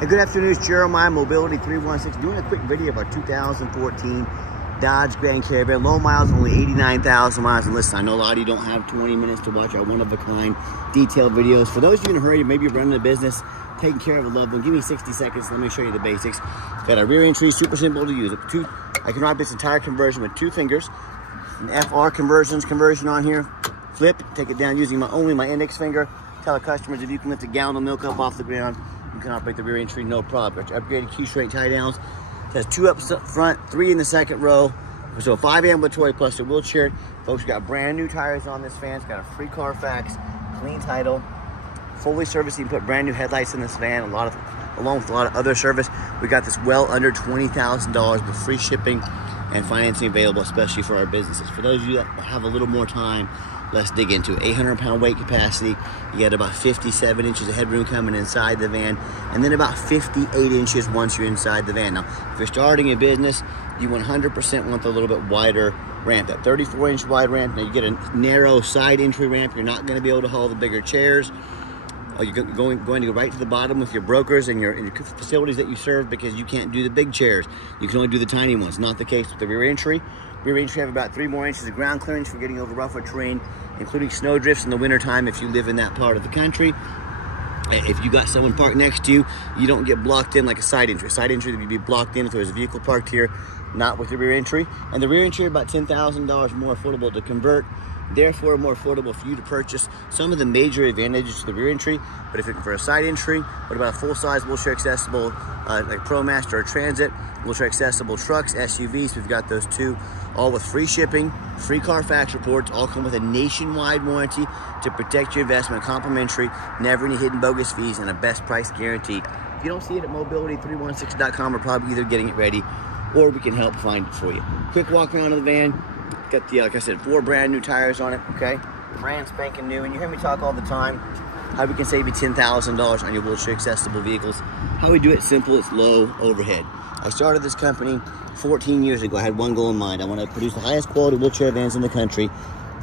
Hey, good afternoon, it's Jeremiah, Mobility 316, doing a quick video of our 2014 Dodge Grand Caravan. Low miles, only 89,000 miles. And listen, I know a lot of you don't have 20 minutes to watch our one-of-a-kind detailed videos. For those of you in a hurry, maybe you're running a business, taking care of a loved one, give me 60 seconds, let me show you the basics. Got our rear entry, super simple to use. I can ride this entire conversion with 2 fingers. An FR conversion on here. Flip, take it down using only my index finger. Tell our customers if you can lift a gallon of milk up off the ground, you can operate the rear entry, no problem. Upgraded Q-straight tie downs. It has 2 up front, 3 in the second row. So 5 ambulatory plus a wheelchair. Folks, got brand new tires on this van. It's got a free Carfax, clean title, fully serviced. You can put brand new headlights in this van, along with a lot of other service. We got this well under $20,000 with free shipping and financing available, especially for our businesses. For those of you that have a little more time, let's dig into it. 800-pound weight capacity. You got about 57 inches of headroom coming inside the van, and then about 58 inches once you're inside the van. Now, if you're starting a business, you 100% want the little bit wider ramp. That 34-inch wide ramp. Now, you get a narrow side entry ramp. You're not going to be able to haul the bigger chairs. You're going to go right to the bottom with your brokers and your facilities that you serve, because you can't do the big chairs. You can only do the tiny ones. Not the case with the rear entry. Rear entry have about 3 more inches of ground clearance for getting over rougher terrain, including snow drifts in the wintertime if you live in that part of the country. If you got someone parked next to you, you don't get blocked in like a side entry. Side entry would be blocked in if there was a vehicle parked here, not with the rear entry. And the rear entry about $10,000 more affordable to convert, therefore more affordable for you to purchase. Some of the major advantages to the rear entry, but if you're looking for a side entry, what about a full-size wheelchair accessible like ProMaster or Transit, wheelchair accessible trucks, SUVs? We've got those too, all with free shipping, free Carfax reports, all come with a nationwide warranty to protect your investment, complimentary, never any hidden bogus fees, and a best price guarantee. If you don't see it at mobility316.com, we're probably either getting it ready or we can help find it for you. Quick walk around of the van. Got the, like I said, 4 brand new tires on it, okay? Brand spanking new, and you hear me talk all the time how we can save you $10,000 on your wheelchair accessible vehicles. How we do it simple, it's low overhead. I started this company 14 years ago. I had one goal in mind. I want to produce the highest quality wheelchair vans in the country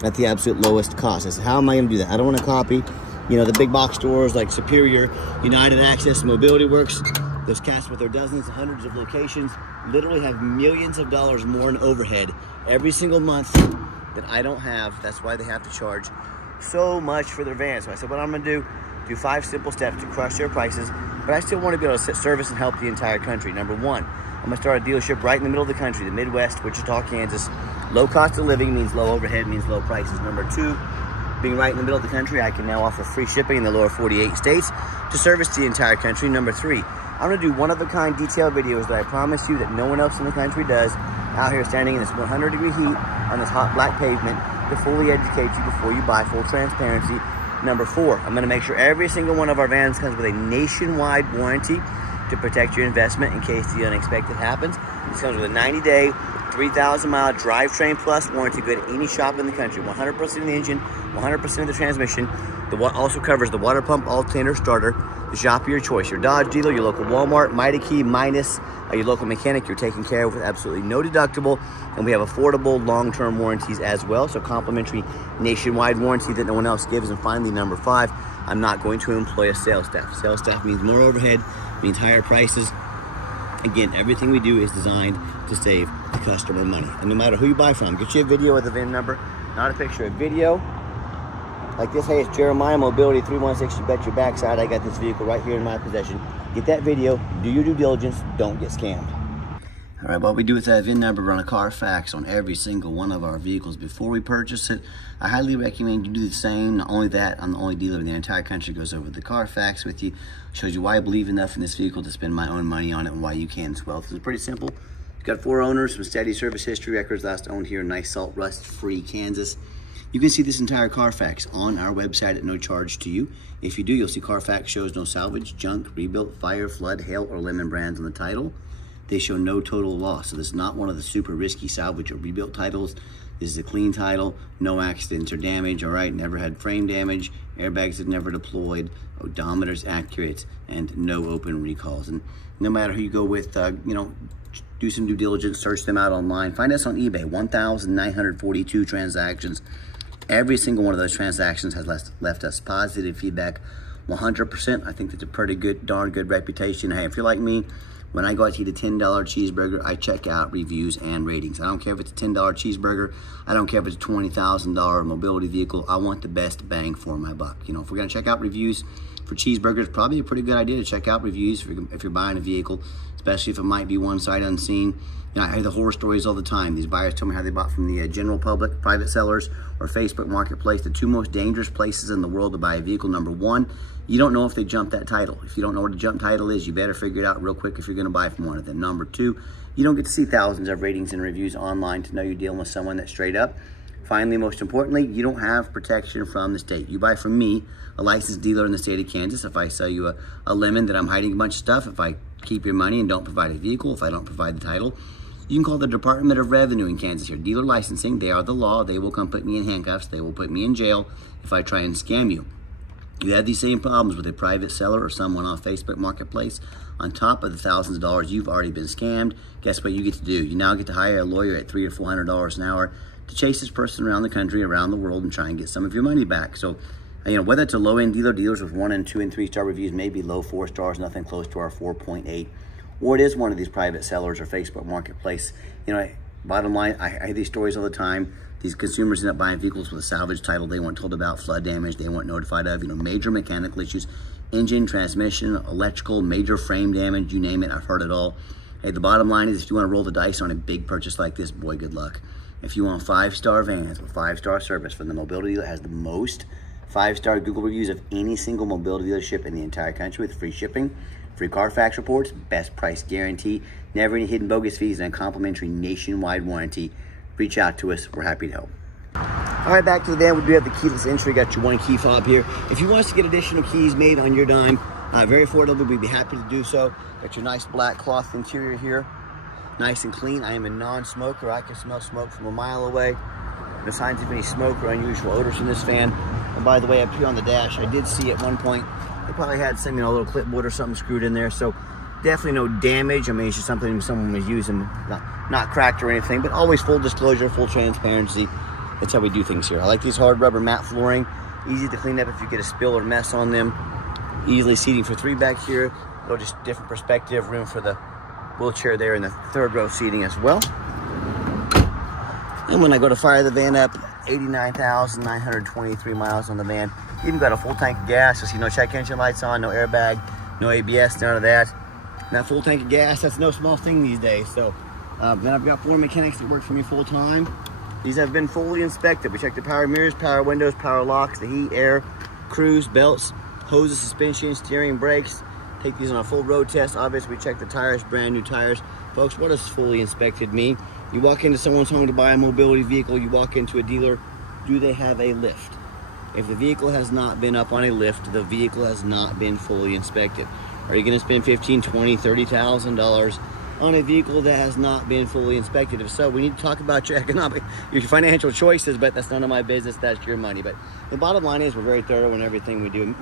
at the absolute lowest cost. I said, how am I going to do that? I don't want to copy, the big box stores like Superior, United Access, Mobility Works. Those cats with their dozens and hundreds of locations literally have millions of dollars more in overhead every single month that I don't have. That's why they have to charge so much for their vans. So I said, what I'm going to do 5 simple steps to crush their prices, but I still want to be able to service and help the entire country. Number 1, I'm going to start a dealership right in the middle of the country, the Midwest, Wichita, Kansas. Low cost of living means low overhead, means low prices. Number 2, being right in the middle of the country, I can now offer free shipping in the lower 48 states to service the entire country. Number 3, I'm going to do one-of-a-kind detailed videos that I promise you that no one else in the country does, out here standing in this 100-degree heat on this hot black pavement, to fully educate you before you buy, full transparency. Number 4, I'm going to make sure every single one of our vans comes with a nationwide warranty to protect your investment in case the unexpected happens. This comes with a 90-day, 3,000-mile drivetrain plus warranty, good at any shop in the country. 100% of the engine, 100% of the transmission. Also covers the water pump, alternator, starter, the shop of your choice. Your Dodge dealer, your local Walmart, Mighty Key, Minus, your local mechanic, you're taken care of with absolutely no deductible. And we have affordable long-term warranties as well. So complimentary nationwide warranty that no one else gives. And finally, number 5, I'm not going to employ a sales staff. Sales staff means more overhead, means higher prices. Again, everything we do is designed to save the customer money. And no matter who you buy from, get you a video with a VIN number, not a picture, a video. Like this, hey, it's Jeremiah, Mobility 316, you bet your backside I got this vehicle right here in my possession. Get that video, do your due diligence, don't get scammed. All right, what we do with that VIN number, run a Carfax on every single one of our vehicles before we purchase it. I highly recommend you do the same. Not only that, I'm the only dealer in the entire country goes over the Carfax with you. Shows you why I believe enough in this vehicle to spend my own money on it, and why you can as well. So it's pretty simple. It's got 4 owners, some steady service history records, last owned here in nice salt rust-free Kansas. You can see this entire Carfax on our website at no charge to you. If you do, you'll see Carfax shows no salvage, junk, rebuilt, fire, flood, hail, or lemon brands on the title. They show no total loss. So this is not one of the super risky salvage or rebuilt titles. This is a clean title, no accidents or damage, all right? Never had frame damage, airbags have never deployed, odometer's accurate, and no open recalls. And no matter who you go with, do some due diligence, search them out online. Find us on eBay, 1,942 transactions. Every single one of those transactions has left us positive feedback 100%. I think that's a pretty good, darn good reputation. Hey, if you're like me, when I go out to eat a $10 cheeseburger, I check out reviews and ratings. I don't care if it's a $10 cheeseburger. I don't care if it's a $20,000 mobility vehicle. I want the best bang for my buck. You know, if we're gonna check out reviews for cheeseburgers, probably a pretty good idea to check out reviews if you're buying a vehicle, especially if it might be one sight unseen. You know, I hear the horror stories all the time. These buyers tell me how they bought from the general public, private sellers, or Facebook Marketplace, the two most dangerous places in the world to buy a vehicle. Number one, you don't know if they jumped that title. If you don't know what a jump title is, you better figure it out real quick if you're gonna buy from one of them. Number two, you don't get to see thousands of ratings and reviews online to know you're dealing with someone that's straight up. Finally, most importantly, you don't have protection from the state. You buy from me, a licensed dealer in the state of Kansas. If I sell you a lemon that I'm hiding a bunch of stuff, if I keep your money and don't provide a vehicle, if I don't provide the title, you can call the Department of Revenue in Kansas here. Dealer licensing, they are the law. They will come put me in handcuffs. They will put me in jail if I try and scam you. You have these same problems with a private seller or someone off Facebook Marketplace. On top of the thousands of dollars you've already been scammed, guess what you get to do? You now get to hire a lawyer at $300 or $400 an hour to chase this person around the country, around the world, and try and get some of your money back. So, you know, whether it's a low-end dealer, dealers with 1 and 2 and 3 star reviews, maybe low 4 stars, nothing close to our 4.8, or it is one of these private sellers or Facebook Marketplace. You know, bottom line, I hear these stories all the time. These consumers end up buying vehicles with a salvage title they weren't told about, flood damage they weren't notified of, you know, major mechanical issues, engine, transmission, electrical, major frame damage, you name it, I've heard it all. Hey, the bottom line is if you want to roll the dice on a big purchase like this, boy, good luck. If you want 5-star vans with 5-star service from the mobility dealer that has the most 5-star Google reviews of any single mobility dealership in the entire country, with free shipping, free Carfax reports, best price guarantee, never any hidden bogus fees, and a complimentary nationwide warranty, reach out to us. We're happy to help. All right, back to the van. We do have the keyless entry. Got your 1 key fob here. If you want us to get additional keys made on your dime, very affordable, we'd be happy to do so. Got your nice black cloth interior here, nice and clean. I am a non-smoker. I can smell smoke from a mile away. No signs of any smoke or unusual odors in this van. And by the way, up here on the dash, I did see at one point they probably had some, you know, a little clipboard or something screwed in there. So definitely no damage. I mean, it's just something someone was using, not cracked or anything, but always full disclosure, full transparency. That's how we do things here. I like these hard rubber matte flooring, easy to clean up if you get a spill or mess on them. Easily seating for 3 back here. A little just different perspective, room for the wheelchair there in the 3rd row seating as well. And when I go to fire the van up, 89,923 miles on the van. Even got a full tank of gas. You'll see no check engine lights on, no airbag, no ABS, none of that. And that full tank of gas, that's no small thing these days. So then I've got 4 mechanics that work for me full time. These have been fully inspected. We checked the power mirrors, power windows, power locks, the heat, air, cruise, belts, hoses, suspension, steering, brakes. Take these on a full road test. Obviously, we check the tires, brand new tires. Folks, what does fully inspected mean? You walk into someone's home to buy a mobility vehicle, you walk into a dealer, do they have a lift? If the vehicle has not been up on a lift, the vehicle has not been fully inspected. Are you gonna spend $15,000, $20,000, $30,000 on a vehicle that has not been fully inspected? If so, we need to talk about your financial choices, but that's none of my business, that's your money. But the bottom line is we're very thorough in everything we do.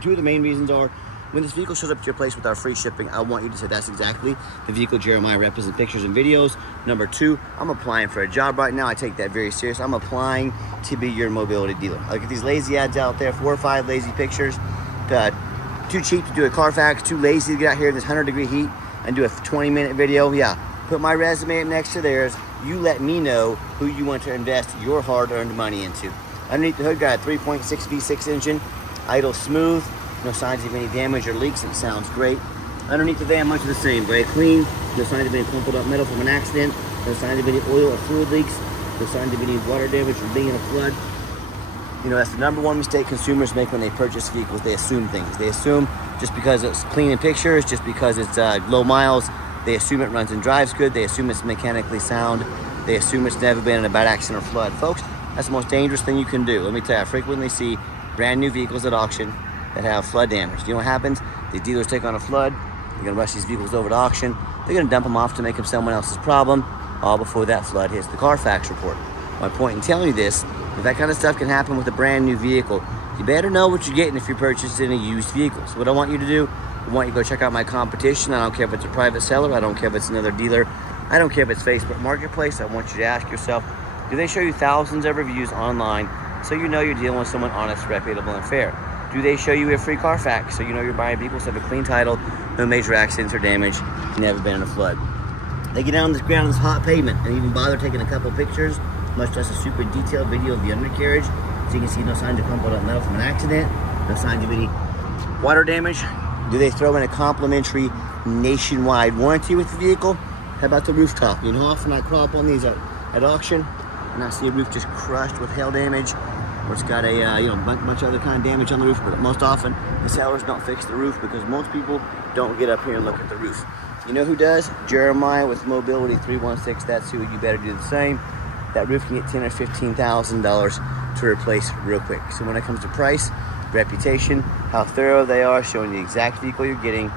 Two of the main reasons are, when this vehicle shows up to your place with our free shipping, I want you to say that's exactly the vehicle Jeremiah represents, pictures and videos. Number 2, I'm applying for a job right now. I take that very serious. I'm applying to be your mobility dealer. Look at these lazy ads out there, 4 or 5 lazy pictures. Too cheap to do a Carfax, too lazy to get out here in this 100-degree heat and do a 20-minute video. Yeah, put my resume up next to theirs. You let me know who you want to invest your hard-earned money into. Underneath the hood, got a 3.6 V6 engine, idle smooth. No signs of any damage or leaks. It sounds great. Underneath the van, much of the same. Very clean. No signs of any crumpled up metal from an accident. No signs of any oil or fluid leaks. No signs of any water damage from being in a flood. You know, that's the #1 mistake consumers make when they purchase vehicles. They assume things. They assume just because it's clean in pictures, just because it's low miles, they assume it runs and drives good. They assume it's mechanically sound. They assume it's never been in a bad accident or flood. Folks, that's the most dangerous thing you can do. Let me tell you, I frequently see brand new vehicles at auction that have flood damage. You know what happens? The dealers take on a flood. They're gonna rush these vehicles over to auction. They're gonna dump them off to make them someone else's problem, all before that flood hits the Carfax report. My point in telling you this, if that kind of stuff can happen with a brand new vehicle, you better know what you're getting if you're purchasing a used vehicle. So what I want you to do, I want you to go check out my competition. I don't care if it's a private seller. I don't care if it's another dealer. I don't care if it's Facebook Marketplace. I want you to ask yourself, do they show you thousands of reviews online so you know you're dealing with someone honest, reputable, and fair? do they show you a free Carfax so you know you're buying vehicles that have a clean title, no major accidents or damage, never been in a flood. They get down on this ground on this hot pavement and even bother taking a couple pictures, much less a super detailed video of the undercarriage, so you can see no signs of crumpled up metal from an accident, no signs of any water damage. Do they throw in a complimentary nationwide warranty with the vehicle? How about the rooftop? You know, often I crawl up on these at auction and I see a roof just crushed with hail damage, or it's got a bunch of other kind of damage on the roof, but most often the sellers don't fix the roof because most people don't get up here and look at the roof. You know who does? Jeremiah with Mobility 316. That's who. You better do the same. That roof can get $10,000 or $15,000 to replace real quick. So when it comes to price, reputation, how thorough they are, showing the exact vehicle you're getting,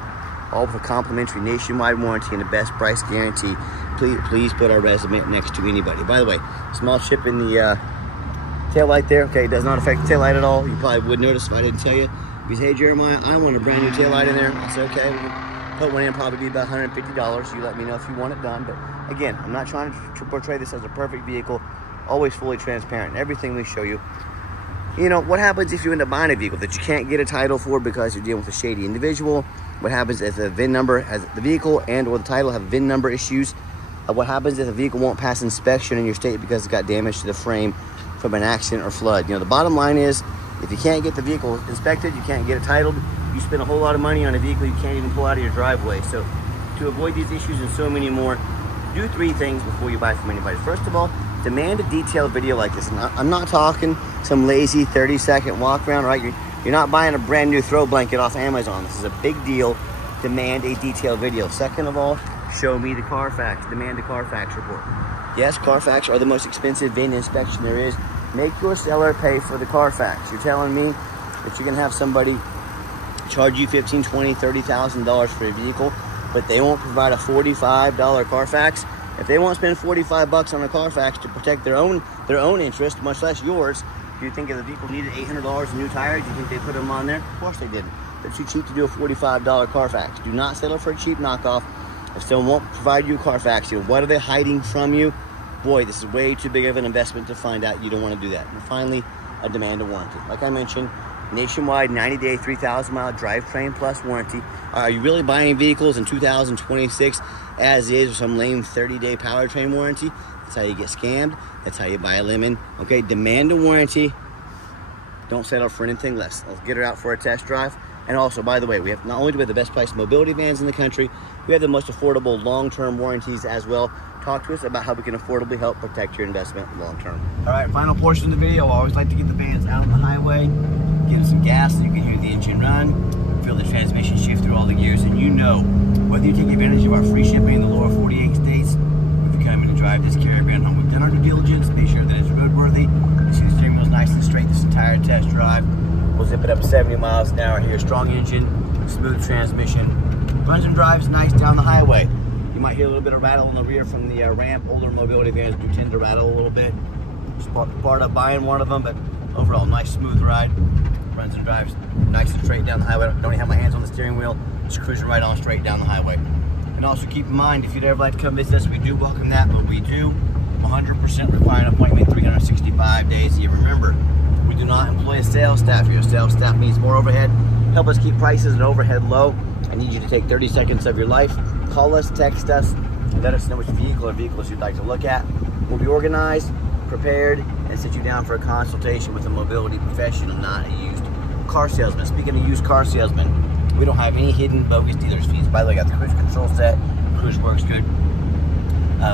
all with a complimentary nationwide warranty and the best price guarantee, please put our resume next to anybody. By the way, small chip in the tail light there. Okay, it does not affect the tail light at all. You probably would notice if I didn't tell you. Because, hey, Jeremiah, I want a brand new tail light in there. It's okay. Put one in, probably be about $150. You let me know if you want it done. But again, I'm not trying to portray this as a perfect vehicle. Always fully transparent. Everything we show you. You know, what happens if you end up buying a vehicle that you can't get a title for because you're dealing with a shady individual? What happens if the VIN number has the vehicle and or the title have VIN number issues? What happens if the vehicle won't pass inspection in your state because it's got damage to the frame from an accident or flood? You know, the bottom line is, if you can't get the vehicle inspected, you can't get it titled, you spend a whole lot of money on a vehicle you can't even pull out of your driveway. So to avoid these issues and so many more, do 3 things before you buy from anybody. First of all, demand a detailed video like this. And I'm not talking some lazy 30-second walk around, right? You're not buying a brand new throw blanket off Amazon. This is a big deal. Demand a detailed video. Second of all, show me the Carfax. Demand a Carfax report. Yes, Carfax are the most expensive VIN inspection there is. Make your seller pay for the Carfax. You're telling me that you're gonna have somebody charge you $15,000, $20,000, $30,000 for a vehicle, but they won't provide a $45 Carfax? If they won't spend $45 on a Carfax to protect their own interest, much less yours, do you think if the vehicle needed $800 in new tires, do you think they put them on there? Of course they didn't. They're too cheap to do a $45 Carfax. Do not settle for a cheap knockoff. If someone won't provide you a Carfax, what are they hiding from you? Boy, this is way too big of an investment to find out. You don't want to do that. And finally, a demand of warranty. Like I mentioned, nationwide 90-day, 3,000-mile drivetrain plus warranty. Are you really buying vehicles in 2026 as is with some lame 30-day powertrain warranty? That's how you get scammed. That's how you buy a lemon. Okay, demand a warranty. Don't settle for anything less. Let's get her out for a test drive. And also, by the way, we have not only do we have the best priced mobility vans in the country, we have the most affordable long-term warranties as well. Talk to us about how we can affordably help protect your investment long-term. All right, final portion of the video. I always like to get the vans out on the highway, give them some gas so you can hear the engine run, feel the transmission shift through all the gears, and you know, whether you take advantage of our free shipping in the lower 48 states, if you come in and drive this Caravan home, we've done our due diligence, make sure that it's roadworthy. You see the steering wheel's nice and straight this entire test drive. We'll zip it up 70 miles an hour here. Strong engine, smooth transmission. Runs and drives nice down the highway. You might hear a little bit of rattle in the rear from the ramp. Older mobility vans do tend to rattle a little bit. Just part of buying one of them, but overall, nice smooth ride. Runs and drives nice and straight down the highway. Don't even have my hands on the steering wheel. Just cruising right on straight down the highway. And also keep in mind, if you'd ever like to come visit us, we do welcome that, but we do 100% require an appointment 365 days a year. Remember, we do not employ a sales staff here. Sales staff needs more overhead. Help us keep prices and overhead low. I need you to take 30 seconds of your life. Call us, text us, and let us know which vehicle or vehicles you'd like to look at. We'll be organized, prepared, and sit you down for a consultation with a mobility professional, not a used car salesman. Speaking of used car salesman, we don't have any hidden bogus dealer's fees. By the way, I got the cruise control set. Cruise works good.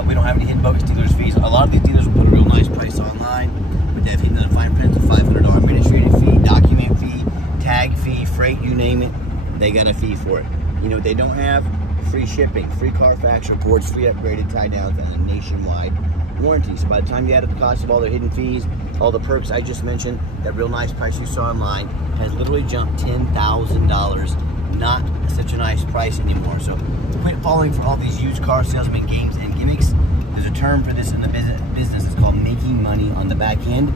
We don't have any hidden bogus dealer's fees. A lot of these dealers will put a real nice price online, but they have hidden in the fine print, a $500 administrative fee, document fee, tag fee, freight, you name it. They got a fee for it. You know what they don't have? Free shipping, free Carfax reports, free upgraded tie downs, and a nationwide warranty. So by the time you add up the cost of all their hidden fees, all the perks I just mentioned, that real nice price you saw online has literally jumped $10,000. Not such a nice price anymore. So quit falling for all these used car salesman games and gimmicks. There's a term for this in the business. It's called making money on the back end.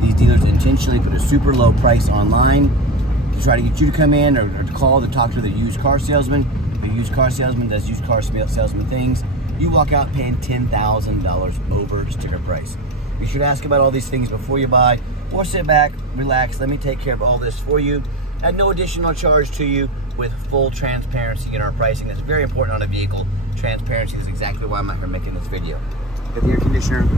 These dealers intentionally put a super low price online to try to get you to come in or to call to talk to the used car salesman. The used car salesman does used car salesman things. You walk out paying $10,000 over sticker price. You should ask about all these things before you buy, or sit back, relax, let me take care of all this for you. at no additional charge to you, with full transparency in our pricing. That's very important on a vehicle. Transparency is exactly why I'm out here making this video. Get the air conditioner,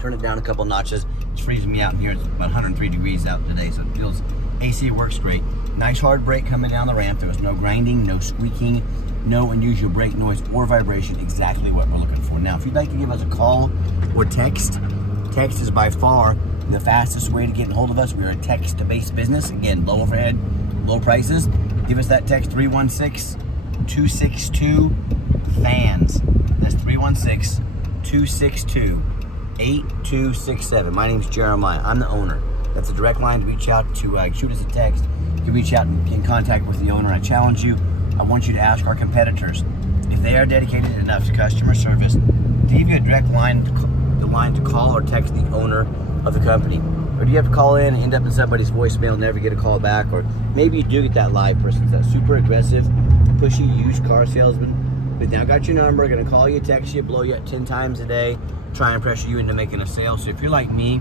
turn it down a couple notches. It's freezing me out in here. It's about 103 degrees out today, so it feels, AC works great. Nice hard brake coming down the ramp. There was no grinding, no squeaking, no unusual brake noise or vibration. Exactly what we're looking for. Now, if you'd like to give us a call or text is by far the fastest way to get a hold of us. We are a text-based business. Again, low overhead, low prices. Give us that text, 316-262-FANS. That's 316-262-8267. My name's Jeremiah. I'm the owner. That's a direct line to reach out to shoot us a text. You can reach out and get in contact with the owner. I challenge you. I want you to ask our competitors if they are dedicated enough to customer service to give you a direct line to call or text the owner of the company. Or do you have to call in and end up in somebody's voicemail, never get a call back? Or maybe you do get that live person, that super aggressive, pushy used car salesman. But now got your number, gonna call you, text you, blow you up 10 times a day, try and pressure you into making a sale. So if you're like me,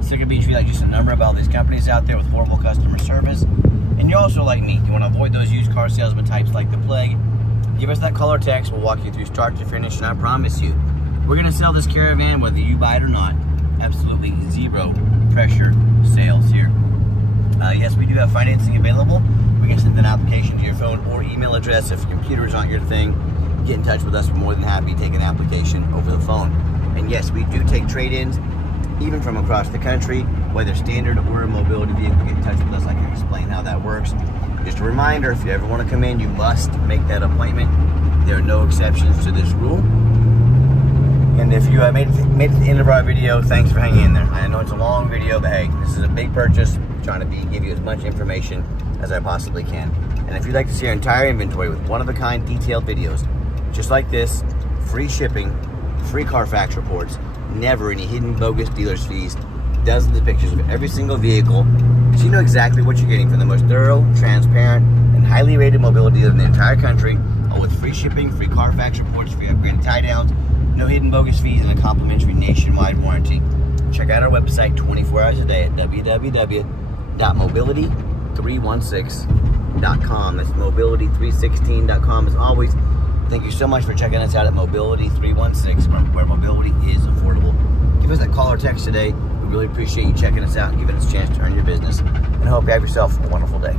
sick of being treated like just a number about all these companies out there with horrible customer service, and you're also like me, you want to avoid those used car salesman types like the plague, give us that call or text. We'll walk you through start to finish, and I promise you, we're going to sell this Caravan whether you buy it or not. Absolutely zero pressure sales here. Yes, we do have financing available. We can send an application to your phone or email address. If computers aren't your thing, get in touch with us. We're more than happy to take an application over the phone. And yes, we do take trade-ins, even from across the country, whether standard or a mobility vehicle. Get in touch with us. I can explain how that works. Just a reminder, if you ever want to come in, you must make that appointment. There are no exceptions to this rule. And if you made it to the end of our video, thanks for hanging in there. I know it's a long video, but hey, this is a big purchase. I'm trying to give you as much information as I possibly can. And if you'd like to see our entire inventory with one-of-a-kind detailed videos, just like this, free shipping, free Carfax reports, never any hidden bogus dealer's fees, dozens of pictures of every single vehicle, so you know exactly what you're getting from the most thorough, transparent, and highly rated mobility dealer in the entire country, all with free shipping, free Carfax reports, free upgraded tie downs, no hidden bogus fees, and a complimentary nationwide warranty. Check out our website 24 hours a day at www.mobility316.com. That's mobility316.com. As always, thank you so much for checking us out at Mobility316, where mobility is affordable. Give us that call or text today. We really appreciate you checking us out and giving us a chance to earn your business. And I hope you have yourself a wonderful day.